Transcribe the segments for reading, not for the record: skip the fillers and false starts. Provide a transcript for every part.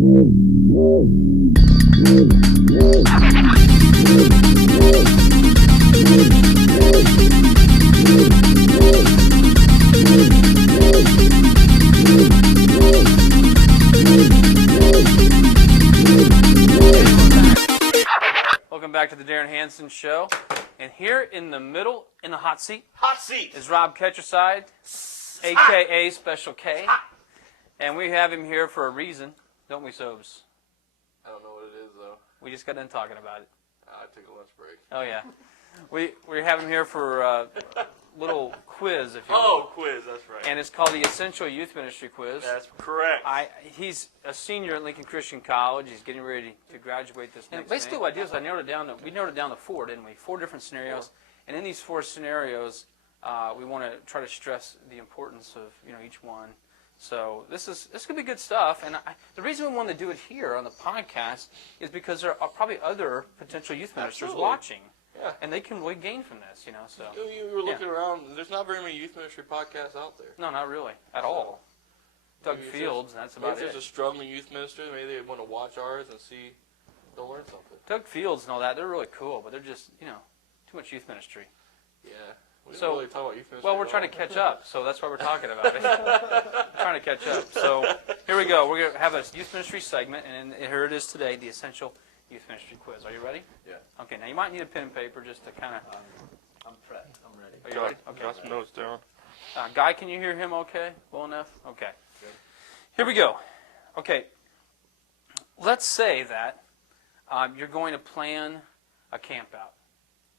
Welcome back to the Darin Hansen Show. And here in the middle, in the hot seat, is Rob Ketcherside, a.k.a. Special K. And we have him here for a reason, don't we, Sobes? I don't know what it is, though. We just got done talking about it. I took a lunch break. Oh, yeah. We have him here for a little quiz, if you will. Oh, quiz, that's right. And it's called the Essential Youth Ministry Quiz. That's correct. He's a senior at Lincoln Christian College. He's getting ready to graduate this next basically May. what I did is we narrowed it down to four, didn't we? Four different scenarios. And in these four scenarios, we want to try to stress the importance of each one. So this could be good stuff. And the reason we want to do it here on the podcast is because there are probably other potential youth ministers watching. Yeah. And they can really gain from this, So You were looking around. There's not very many youth ministry podcasts out there. No, not really at all. Doug Fields, and that's about it. If there's a struggling youth minister, maybe they want to watch ours and see they'll learn something. Doug Fields and all that, they're really cool, but they're just too much youth ministry. Yeah. We didn't really talk about youth ministry. Well, we're trying to catch up, so that's why we're talking about it. Trying to catch up. So here we go. We're going to have a youth ministry segment, and here it is today, the Essential Youth Ministry Quiz. Are you ready? Yeah. Okay, now you might need a pen and paper just to kind of... I'm prepped. I'm ready. Are you ready? Okay. Got some notes down. Guy, can you hear him okay? Well enough? Okay. Good. Here we go. Okay. Let's say that you're going to plan a camp out.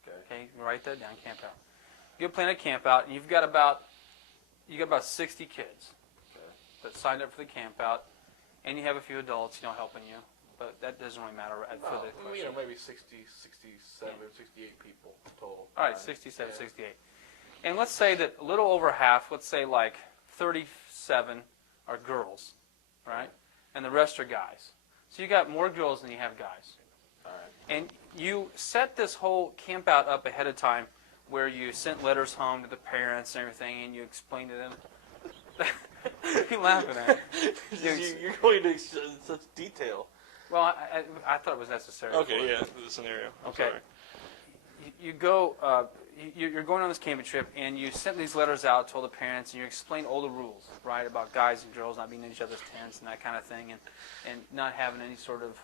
Okay, write that down, camp out. You plan a camp out, and you've got about 60 kids that signed up for the camp out, and you have a few adults, helping you. But that doesn't really matter for the question. Maybe 60, 67, 68 people total. All right, 67, 68. And let's say that a little over half, let's say like 37 are girls, right? And the rest are guys. So you got more girls than you have guys. All right. And you set this whole camp out up ahead of time where you sent letters home to the parents and everything, and you explained to them. What are you laughing at? You're going into such detail. Well, I thought it was necessary. Okay, yeah, the scenario. Okay. You go. You're going on this camping trip, and you sent these letters out to all the parents, and you explain all the rules, right, about guys and girls not being in each other's tents and that kind of thing, and not having any sort of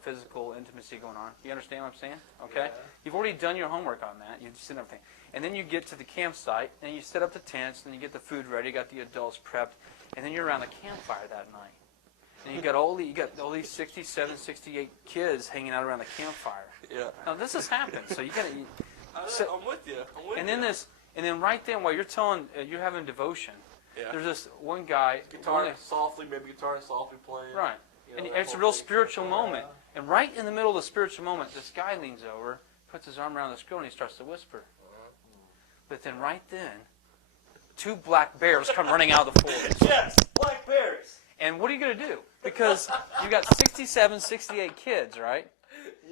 physical intimacy going on. You understand what I'm saying? Okay. Yeah. You've already done your homework on that. You've seen everything, and then you get to the campsite, and you set up the tents, and you get the food ready. You got the adults prepped, and then you're around the campfire that night. And you got all these 67, 68 kids hanging out around the campfire. Yeah. Now this has happened, so you got to. I'm with you. And then right then, while you're having devotion, there's this one guy. Guitar softly playing. Right. And it's a real spiritual moment. And right in the middle of the spiritual moment, this guy leans over, puts his arm around this girl, and he starts to whisper. But then right then, two black bears come running out of the forest. Yes, black bears. And what are you going to do? Because you got 67, 68 kids, right?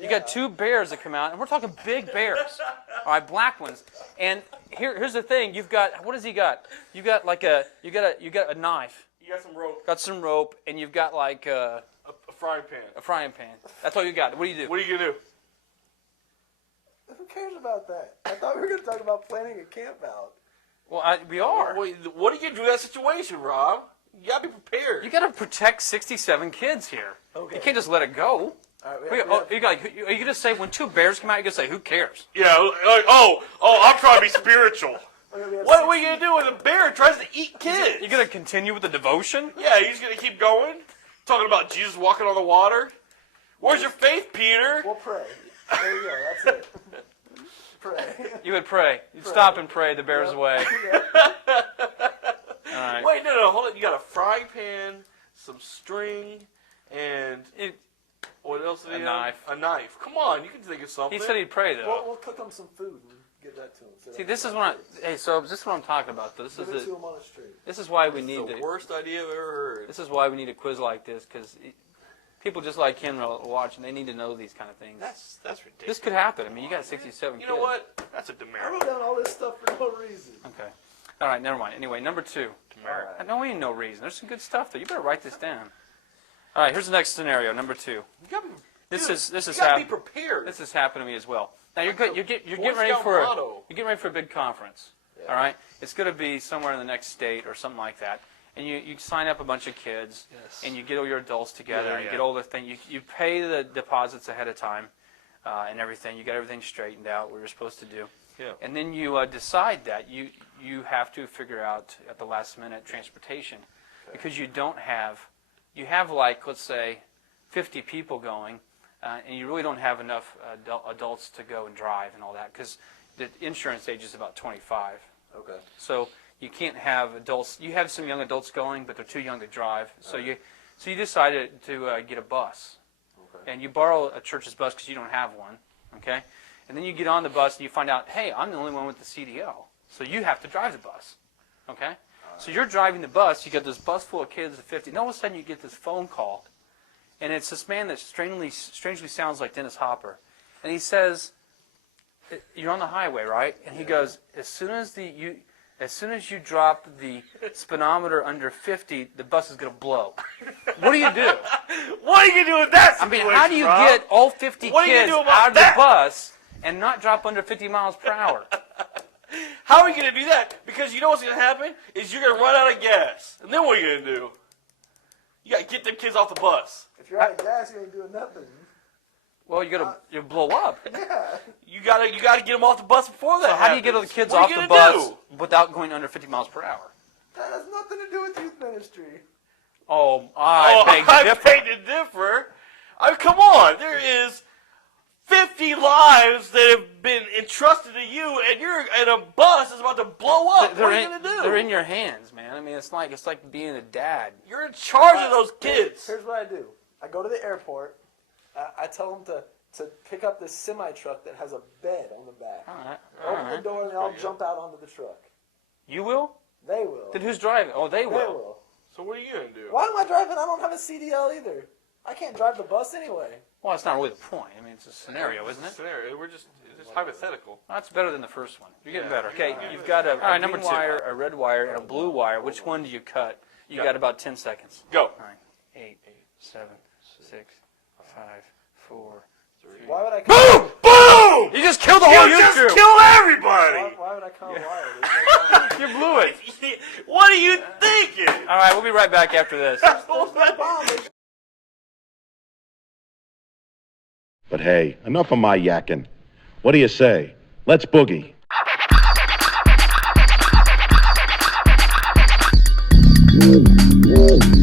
You got two bears that come out, and we're talking big bears, all right, black ones. And here's the thing: you've got, what has he got? You got you got a knife. You got some rope. Got some rope, and you've got like a frying pan. A frying pan. That's all you got. What do you do? What are you gonna do? Who cares about that? I thought we were gonna talk about planning a camp out. Well, we are. Wait, what are you gonna do in that situation, Rob? You gotta be prepared. You got to protect 67 kids here. Okay. You can't just let it go. Right, are you going to say when two bears come out, you're going to say, who cares? Yeah, like, I'm trying to be spiritual. What are we going to do when a bear tries to eat kids? You going to continue with the devotion? Yeah, he's going to keep going? Talking about Jesus walking on the water? Where's your faith, Peter? We'll pray. There you go, that's it. Pray. You would pray. You'd stop and pray the bears away. Yeah. All right. Wait, no, hold on. You got a frying pan, some string, and what else did he have? Knife. A knife. Come on, you can think of something. He said he'd pray, though. We'll cook him some food and get that to him. See, this is what this is what I'm talking about. Though. Give it to him on the street. This is why we It's need the worst idea I've ever heard. This is why we need a quiz like this, because people just like him are watching. They need to know these kind of things. That's ridiculous. This could happen. I mean, you got 67 kids. You know what? That's a I demerit. wrote down all this stuff for no reason. Okay. All right, never mind. Anyway, number 2. Demerit. I know ain't no reason. There's some good stuff, though. You better write this down. All right, here's the next scenario, number 2. You gotta be, This dude, is you gotta be prepared. This has happened to me as well. Now you're That's good. You're Boy getting ready Scout for motto. you're getting ready for a big conference. Yeah. All right, it's going to be somewhere in the next state or something like that. And you sign up a bunch of kids, Yes. and you get all your adults together, Yeah, and you yeah. get all the thing. You pay the deposits ahead of time, and everything. You got everything straightened out what you're supposed to do. Yeah. And then you decide that you have to figure out at the last minute transportation, because you don't have, you have like, let's say, 50 people going, and you really don't have enough adults to go and drive and all that, because the insurance age is about 25. Okay. So you can't have adults. You have some young adults going, but they're too young to drive. So you decided to get a bus, Okay. and you borrow a church's bus because you don't have one. Okay, and then you get on the bus and you find out, hey, I'm the only one with the CDL, so you have to drive the bus. Okay, so you're driving the bus. You get this bus full of kids of 50, and all of a sudden you get this phone call, and it's this man that strangely sounds like Dennis Hopper, and he says, "You're on the highway, right?" And he goes, "As soon as you drop the speedometer under 50, the bus is going to blow." What do you do? What are you gonna do with that I mean, situation, how do you Rob? get all 50 What are you gonna kids do about out of that? the bus and not drop under 50 miles per hour? How are you gonna do that? Because you know what's gonna happen is you're gonna run out of gas, and then what are you gonna do? You gotta get them kids off the bus. If you're out of gas, you ain't doing nothing. Well, you blow up. Yeah. You gotta get them off the bus before that. So how do you get all the kids What off are you the gonna bus do? without going under 50 miles per hour? That has nothing to do with youth ministry. Oh, I beg to I differ. beg to differ. I mean, come on, there is 50 lives that have been entrusted to you, and you're in a bus that's about to blow up. What are you gonna do? They're in your hands, man. I mean, it's like being a dad. You're in charge of those kids. Here's what I do. I go to the airport. I tell them to pick up this semi-truck that has a bed on the back. All right. Open the door and I'll jump out onto the truck. You will? They will. Then who's driving? Oh, they They will. will. So what are you gonna do? Why am I driving? I don't have a CDL either. I can't drive the bus anyway. Well, that's not really the point. I mean, it's a scenario, isn't it? Scenario. It's just hypothetical. That's better than the first one. You're getting Yeah. better. Okay, Yeah. you've got a number green two. wire, a red wire, and a blue wire. Which one do you cut? You got about 10 seconds. Go. 9, 8, 7, 6, 5, 4, 3. Why would I cut? Boom! Boom! You just killed the whole You YouTube. just killed everybody. Why would I cut a wire? There's no You blew it. What are you thinking? All right, we'll be right back after this. bomb. But hey, enough of my yakking. What do you say? Let's boogie. Whoa.